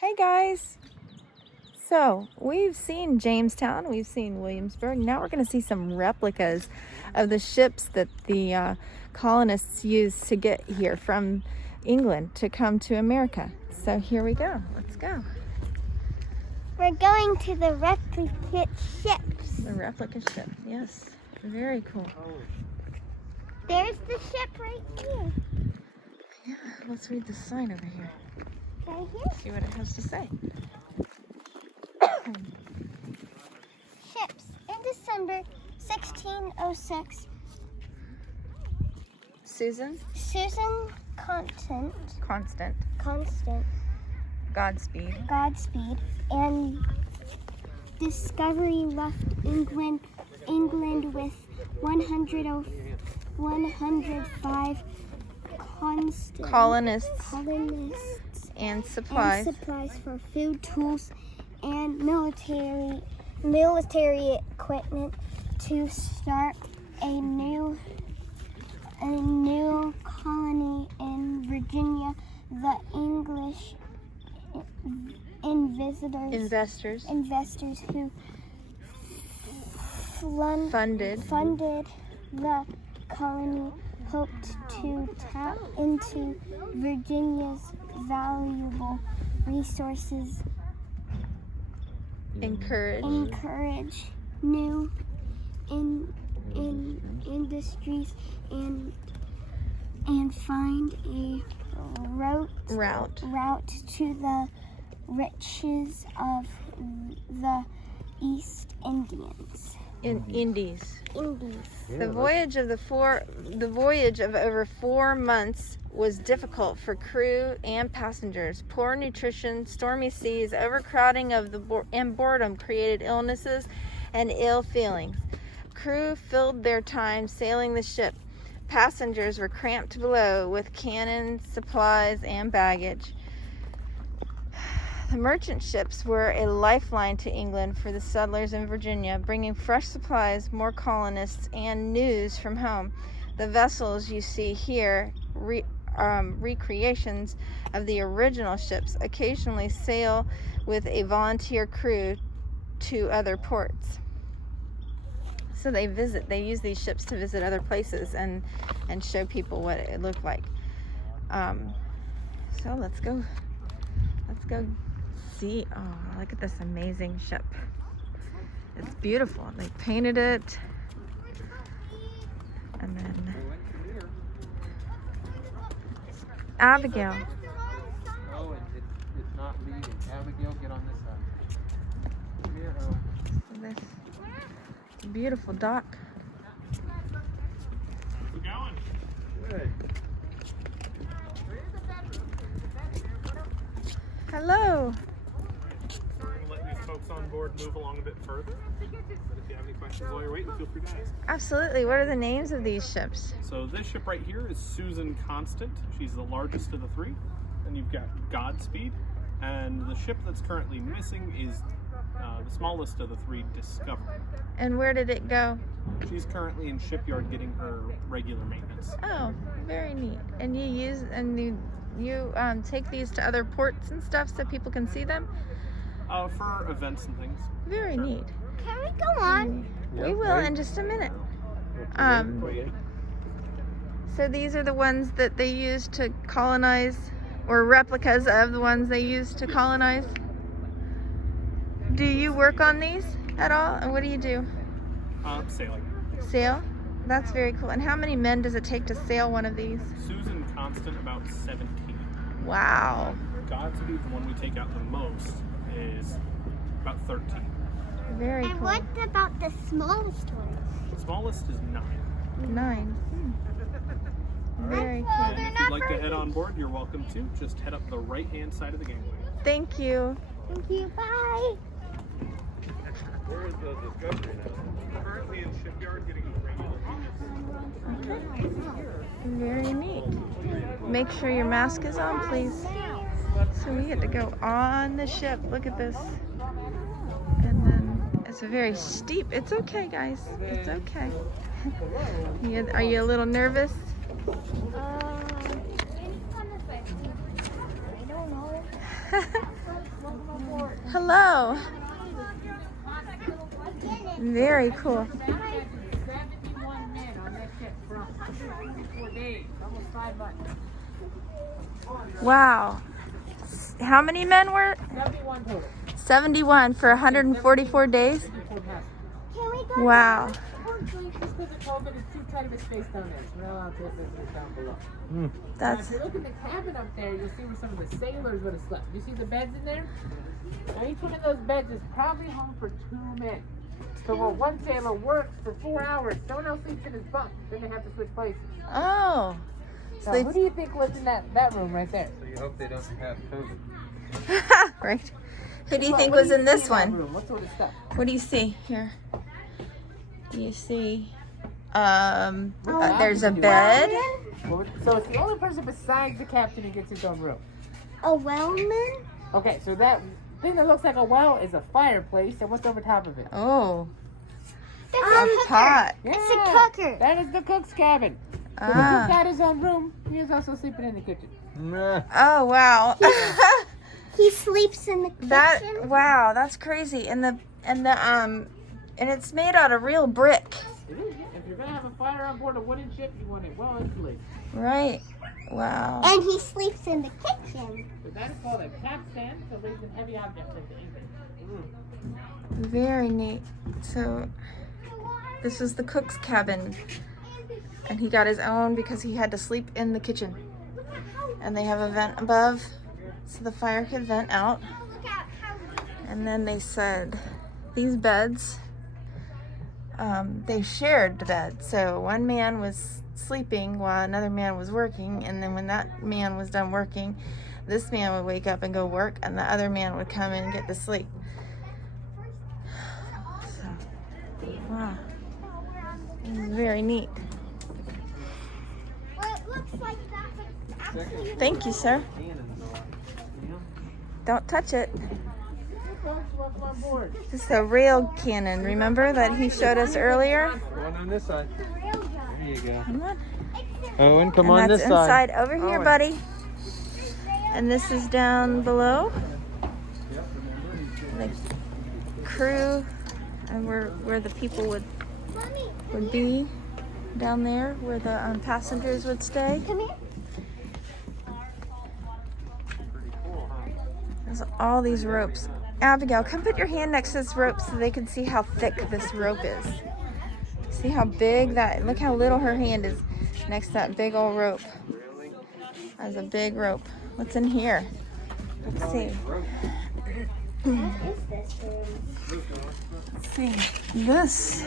Hey guys! So we've seen Jamestown, we've seen Williamsburg. Now we're going to see some replicas of the ships that the colonists used to get here from England to come to America. So here we go. Let's go. We're going to the replica ships. The replica ship, yes. Very cool. There's the ship right here. Yeah, let's read the sign over here. Right here? See what it has to say. Ships in December 1606. Susan Constant, Godspeed. and Discovery left England with 105 Colonists colonists and supplies. for food, tools, and military equipment to start a new colony in Virginia. The English investors who funded the colony hoped to tap into Virginia's valuable resources, encourage new industries, and find a route to the riches of the East Indies. The voyage of over 4 months was difficult for crew and passengers. Poor nutrition, stormy seas, overcrowding and boredom created illnesses and ill feelings. Crew filled their time sailing the ship. Passengers were cramped below with cannon, supplies, and baggage. The merchant ships were a lifeline to England for the settlers in Virginia, bringing fresh supplies, more colonists, and news from home. The vessels you see here, recreations of the original ships, occasionally sail with a volunteer crew to other ports. So they use these ships to visit other places and show people what it looked like. So let's go see. Oh, look at this amazing ship. It's beautiful. They painted it. And then Abigail. Oh, it's not leading. Abigail, get on this side. Here, So this beautiful dock. how's it going? Good. Hello. Let these folks on board move along a bit further. But if you have any questions while you're waiting, feel free to ask. Absolutely. What are the names of these ships? So this ship right here is Susan Constant. She's the largest of the three. And you've got Godspeed. And the ship that's currently missing is the smallest of the three, Discovery. And where did it go? She's currently in shipyard getting her regular maintenance. Oh, very neat. And you take these to other ports and stuff so people can see them? For events and things. Very neat. Can we go on? We will in just a minute. So these are the ones that they used to colonize, or replicas of the ones they used to colonize. Do you work on these at all? And what do you do? Sailing. Sail? That's very cool. And how many men does it take to sail one of these? Susan Constant, about 17. Wow. Godspeed, the one we take out the most, is about 13. Very And cool. what about the smallest one? The smallest is 9. 9. Very Well, cool. And they're if not you'd like to very head on board, you're welcome to. Just head up the right-hand side of the gangway. Thank you. Thank you. Bye. Where is the Discovery now? Currently in shipyard getting regular maintenance. Very neat. Make sure your mask is on, please. So we get to go on the ship. Look at this. And then it's a very steep. It's okay, guys. It's okay. Are you a little nervous? I don't know. Hello. Very cool. 71 men on that ship for 144 days, almost 5 months. Wow. How many men were? 71 total. 71 for 144 days? 74 passengers. Can we go? Wow. Unfortunately, just because of COVID, it's too tight of a space down there, so we're not allowed to take visitors down below. Now, That's if you look at the cabin up there, you'll see where some of the sailors would have slept. You see the beds in there? Now, each one of those beds is probably home for 2 men. So while one sailor works for 4 hours, someone else sleeps in his bunk. Then they have to switch places. oh. So Now, who do you think lives in that room right there? So you hope they don't have COVID. right. Who do you What think do was you in see this that one? room? What sort of stuff? What do you see here? You see there's a Well, bed. So it's the only person besides the captain who gets his own room. A wellman? Okay, so that thing that looks like a well is a fireplace, and what's over top of it? Oh, That's a pot. Yeah, It's a cooker. That is the cook's cabin. So the Ah. cook got his own room. He is also sleeping in the kitchen. Nah. Oh wow. He sleeps in the kitchen. Wow, that's crazy. And it's made out of real brick. It is. If you're gonna have a fire on board a wooden ship, you want it well insulated. Right. Wow. And he sleeps in the kitchen. So that is called a capstan, so raising heavy objects like the anchor. Very neat. So this is the cook's cabin. And he got his own because he had to sleep in the kitchen. And they have a vent above so the fire could vent out. And then they said these beds, they shared the bed. So one man was sleeping while another man was working. And then when that man was done working, this man would wake up and go work, and the other man would come in and get to sleep. So, wow. This is very neat. Well, it looks like that's actually Thank you, sir. Don't touch it. Welcome on board. This is a rail cannon. Remember that he showed us earlier? One on this side. the real gun. There you go. Come on. Owen, come And on that's this side. inside over here, Owen. buddy. And this is down below. The crew and where the people would be down there, where the passengers would stay. Come here. There's all these ropes. Abigail, come put your hand next to this rope so they can see how thick this rope is. See how big that, look how little her hand is next to that big old rope. That's a big rope. What's in here? Let's see. What is this room? Let's see. This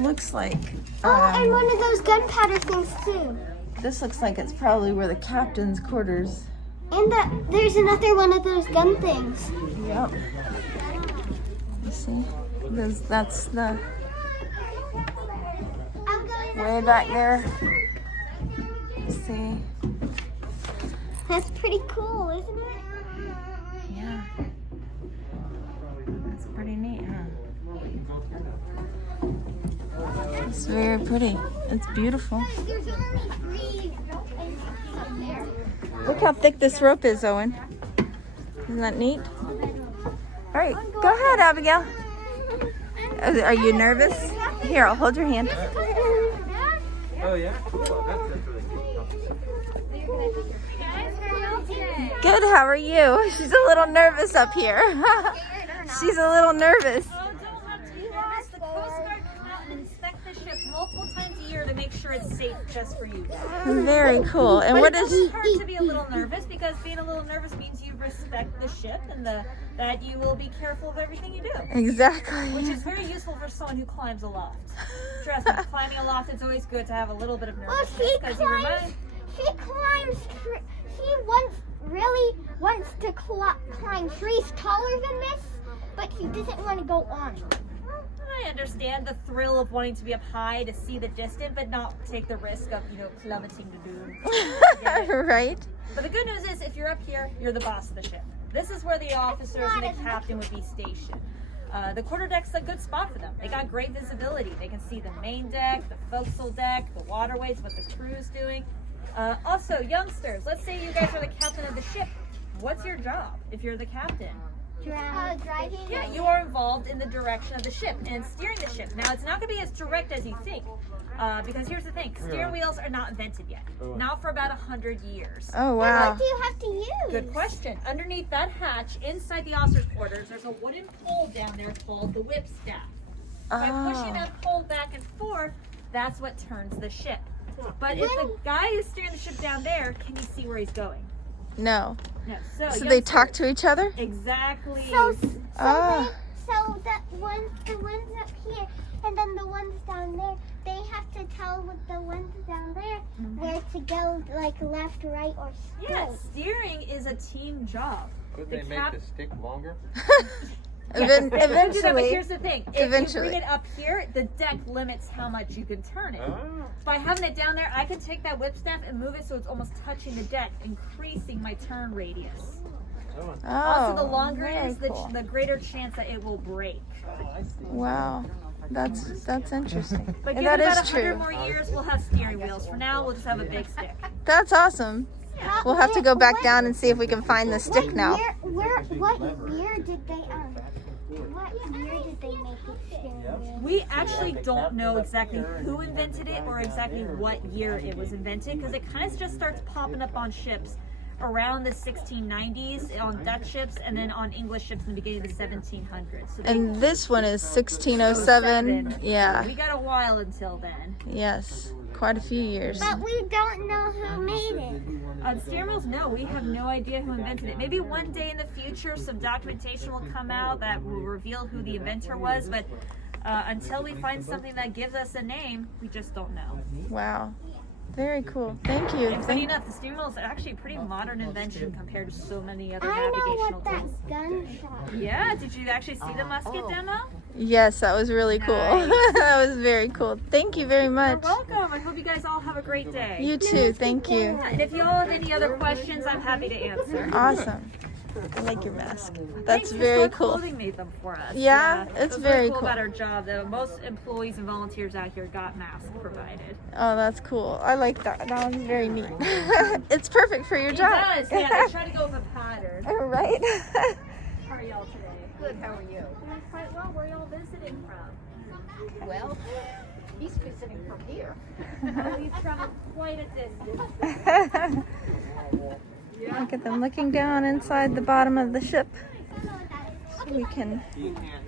looks like, And one of those gunpowder things too. this looks like it's probably where the captain's quarters. And there's another one of those gun things. Yep. You see? That's the way back there. See? That's pretty cool, isn't it? Yeah. That's pretty neat, huh? It's very pretty. It's beautiful. There's only 3 up there. Look how thick this rope is, Owen. Isn't that neat? All right, go ahead, Abigail. Are you nervous? Here, I'll hold your hand. Oh yeah? Cool. That's really cool. Good, how are you? She's a little nervous up here. She's a little nervous. Oh, don't have to be nervous. The Coast Guard come out and inspect the ship multiple times a year to make sure it's safe just for you guys. Very cool. And what is... It's hard to be a little nervous because being a little nervous means you respect the ship and that you will be careful of everything you do. Exactly. Which is very useful for someone who climbs a loft. Trust me, climbing a loft, it's always good to have a little bit of Well, nervousness she because you remind... climbs. She really wants to climb trees taller than this, but she doesn't want to go on. I understand the thrill of wanting to be up high to see the distance, but not take the risk of, plummeting to doom. Right? But the good news is, if you're up here, you're the boss of the ship. This is where the officers and the captain would be stationed. The quarterdeck's a good spot for them. They got great visibility. They can see the main deck, the forecastle deck, the waterways, what the crew's doing. Also, youngsters, let's say you guys are the captain of the ship. What's your job if you're the captain? Driving. Yeah, you are involved in the direction of the ship and steering the ship. Now, it's not going to be as direct as you think, because here's the thing: steering wheels are not invented yet, not for about 100 years. Oh, What wow. do you have to use? Good question. Underneath that hatch, inside the officer's quarters, there's a wooden pole down there called the whip staff. By pushing Oh. that pole back and forth, that's what turns the ship. But if the guy who's steering the ship down there, can you see where he's going? No. No. So you they have to- talk to each other? Exactly. So Ah. the ones up here, and then the ones down there, they have to tell with the ones down there where to go, like left, right, or straight. Yeah, steering is a team job. Could The they make the stick longer? They do that, but Eventually. here's the thing. If Eventually. you bring it up here, the deck limits how much you can turn it. Ah. By having it down there, I can take that whip staff and move it so it's almost touching the deck, increasing my turn radius. Oh, Also, the longer it very is, cool. the greater chance that it will break. Wow. That's interesting. But And give that it about is 100 true. more years, we'll have steering wheels. For now, we'll just have a big stick. That's awesome. We'll have to go back down and see if we can find the stick now. What year did they make it steering wheel? We actually don't know exactly who invented it or exactly what year it was invented, because it kind of just starts popping up on ships around the 1690s on Dutch ships, and then on English ships in the beginning of the 1700s. So And this one is 1607. Yeah. we got a while until then. Yes. Quite a few years. But we don't know who made it. On steering wheels, no, we have no idea who invented it. Maybe one day in the future, some documentation will come out that will reveal who the inventor was, but until we find something that gives us a name, we just don't know. Wow. Very cool. Thank you. And funny enough, the steering wheel is actually a pretty modern invention compared to so many other I know navigational what tools. that gunshot. Yeah, did you actually see the musket demo? Yes, that was really cool. Nice. That was very cool. Thank you very You're much. welcome. I hope you guys all have a great day. You too. Thank you. Yeah, and if you all have any other questions, I'm happy to answer. Awesome. I like your mask. That's Thanks, very Store cool. Clothing made them for us. Yeah, It it's was very really cool cool. about our job. Most employees and volunteers out here got masks provided. Oh, that's cool. I like that. That one's very neat. It's perfect for your It job. does. Yeah, they try to go with a pattern. Right? How are y'all today? Good, how are you? Doing quite well. Where are y'all visiting from? Well, he's visiting from here. Oh, we've traveled quite a distance. Look at them looking down inside the bottom of the ship. So we can. You can't.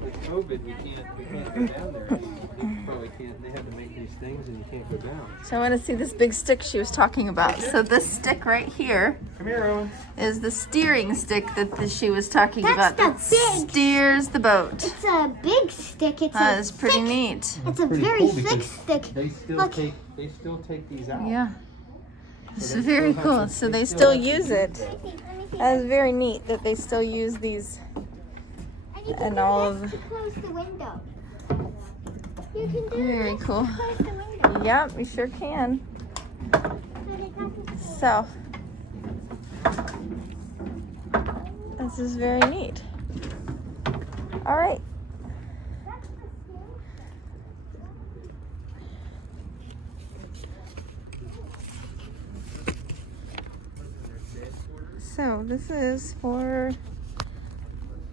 With COVID, we can't go down there. You probably can't. They had to make these things, and you can't go down. So I want to see this big stick she was talking about. So this stick right here Come here, Owen. is the steering stick that she was talking That's about. the That big- steers the boat. It's a big stick. It's That a is pretty thick, neat. It's a Pretty very cool thick because stick. They still Look. take these out. Yeah. It's So they very still have cool. to- So they they still still have to use use it. Let me see. That is very neat that they still use these. And you can And do all this of- to close the window. You can do Very this cool. to close the window. Yep, we sure can. But it doesn't So, this is very neat. All right. So, this is for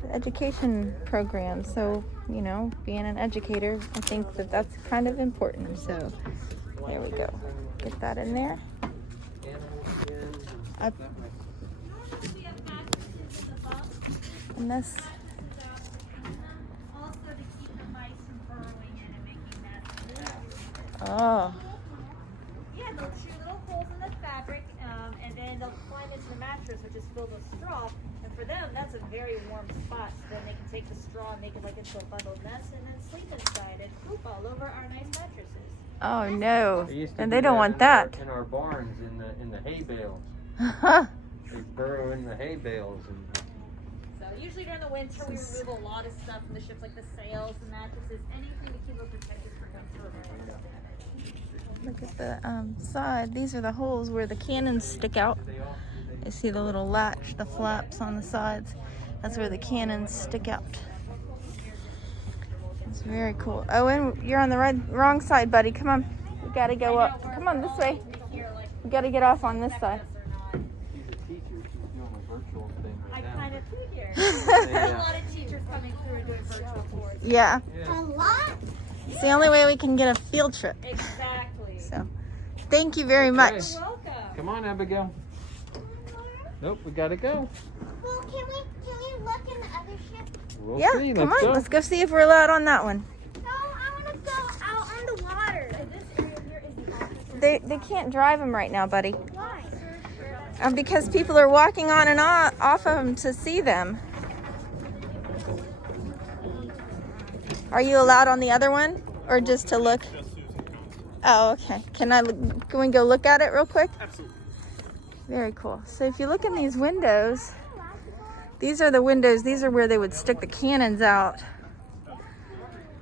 the education program. So, you know, being an educator, I think that that's kind of important. So, there we go. Get that in there. Up. And this. Also to keep the mice from burrowing in and making nests. Oh, Yeah, they'll shoot little holes in the fabric, and then they'll climb into the mattress, which is filled with straw. And for them, that's a very warm spot. So then they can take the straw and make it like into a bundled nest, and then sleep inside and poop all over our nice mattresses. oh no! They used to And do they don't that want in that. in our barns, in the hay bales. Huh. They burrow in the hay bales, and So usually during the winter, we remove a lot of stuff from the ships, like the sails, the mattresses, anything to keep them protected from winter or damage. Look at the side. These are the holes where the cannons stick out. You see the little latch, the flaps on the sides. That's where the cannons stick out. It's very cool. Owen, you're on the wrong side, buddy. Come on. We gotta go up. Come on, this way. We gotta get off on this side. she's a teacher. She's doing a virtual thing I right now. kind of figured. They, There's a lot of teachers coming through and doing virtual tours. Yeah. A lot. It's the only way we can get a field trip. Exactly. So, thank you very much. You're welcome. Come on, Abigail. Nope, we gotta go. Well, can we look in the other ship? We'll Yeah, see. come Let's on. go. Let's go see if we're allowed on that one. No, I want to go out on the water. This area here is the office. They can't drive them right now, buddy. Why? Because people are walking on and off of them to see them. Are you allowed on the other one, or just to look? Just Susan Constant. Oh, okay. Can we go look at it real quick? Absolutely. Very cool. So if you look in these windows, these are the windows. These are where they would stick the cannons out.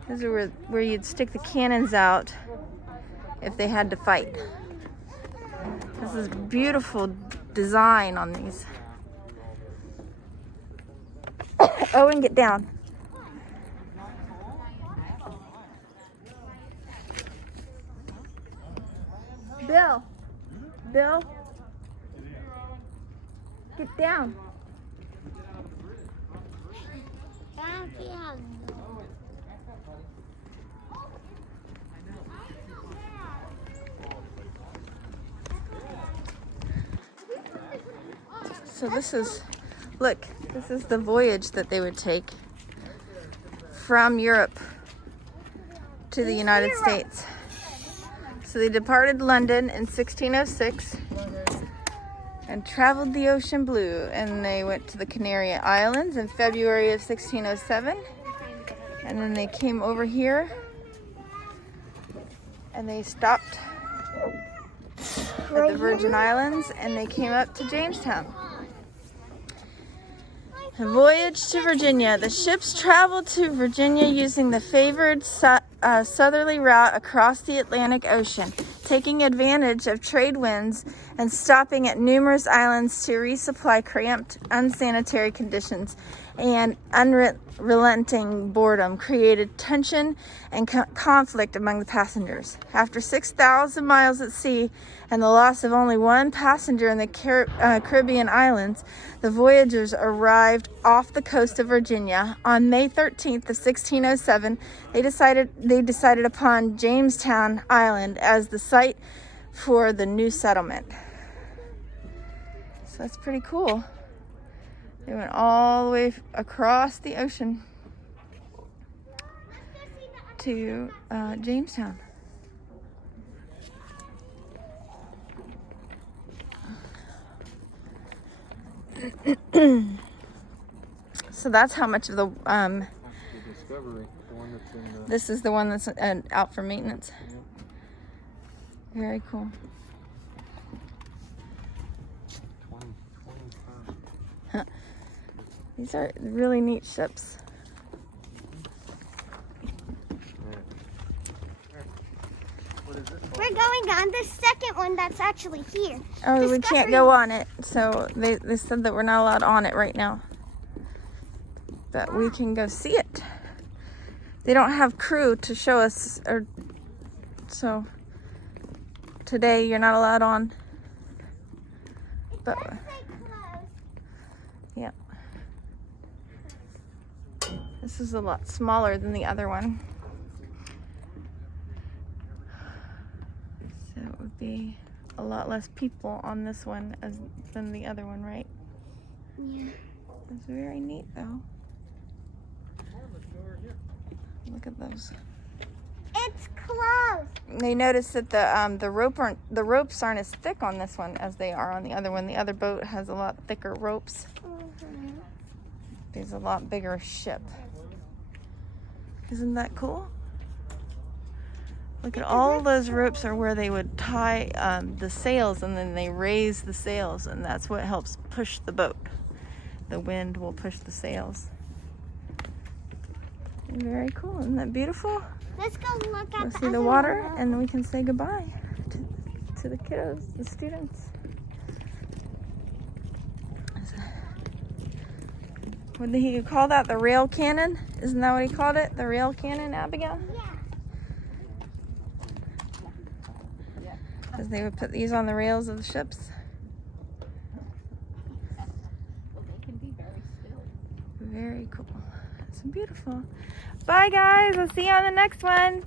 These are where you'd stick the cannons out if they had to fight. This is beautiful design on these. Owen, get down. Bill, get down. So this is the voyage that they would take from Europe to the United States. So they departed London in 1606 and traveled the ocean blue, and they went to the Canary Islands in February of 1607, and then they came over here and they stopped at the Virgin Islands and they came up to Jamestown. A voyage to Virginia. The ships traveled to Virginia using the favored southerly route across the Atlantic Ocean, taking advantage of trade winds and stopping at numerous islands to resupply cramped, unsanitary conditions, and unrelenting boredom created tension and conflict among the passengers. After 6,000 miles at sea and the loss of only one passenger in the Caribbean islands, the voyagers arrived off the coast of Virginia. On May 13th of 1607, they decided upon Jamestown Island as the site for the new settlement. So that's pretty cool. They went all the way across the ocean to Jamestown. So that's how much of the Discovery, the one that's in the... this is the one that's out for maintenance. Yep. Very cool. 20 pounds. These are really neat ships. We're going on the second one that's actually here. Oh, we can't go on it. So they said that we're not allowed on it right now. But we can go see it. They don't have crew to show us, or so today you're not allowed on. But yeah, this is a lot smaller than the other one. So it would be a lot less people on this one than the other one, right? Yeah. It's very neat though. Look at those. It's closed. They noticed that the ropes aren't as thick on this one as they are on the other one. The other boat has a lot thicker ropes. There's a lot bigger ship. Isn't that cool? Look at all those ropes are where they would tie the sails, and then they raise the sails, and that's what helps push the boat. The wind will push the sails. Very cool. Isn't that beautiful? Let's go look at We'll the see the other water, one. and then we can say goodbye to the kiddos, the students. What did he call that? The rail cannon? Isn't that what he called it? The rail cannon, Abigail? Yeah. Because they would put these on the rails of the ships. Very cool. It's beautiful. Bye guys. I'll see you on the next one.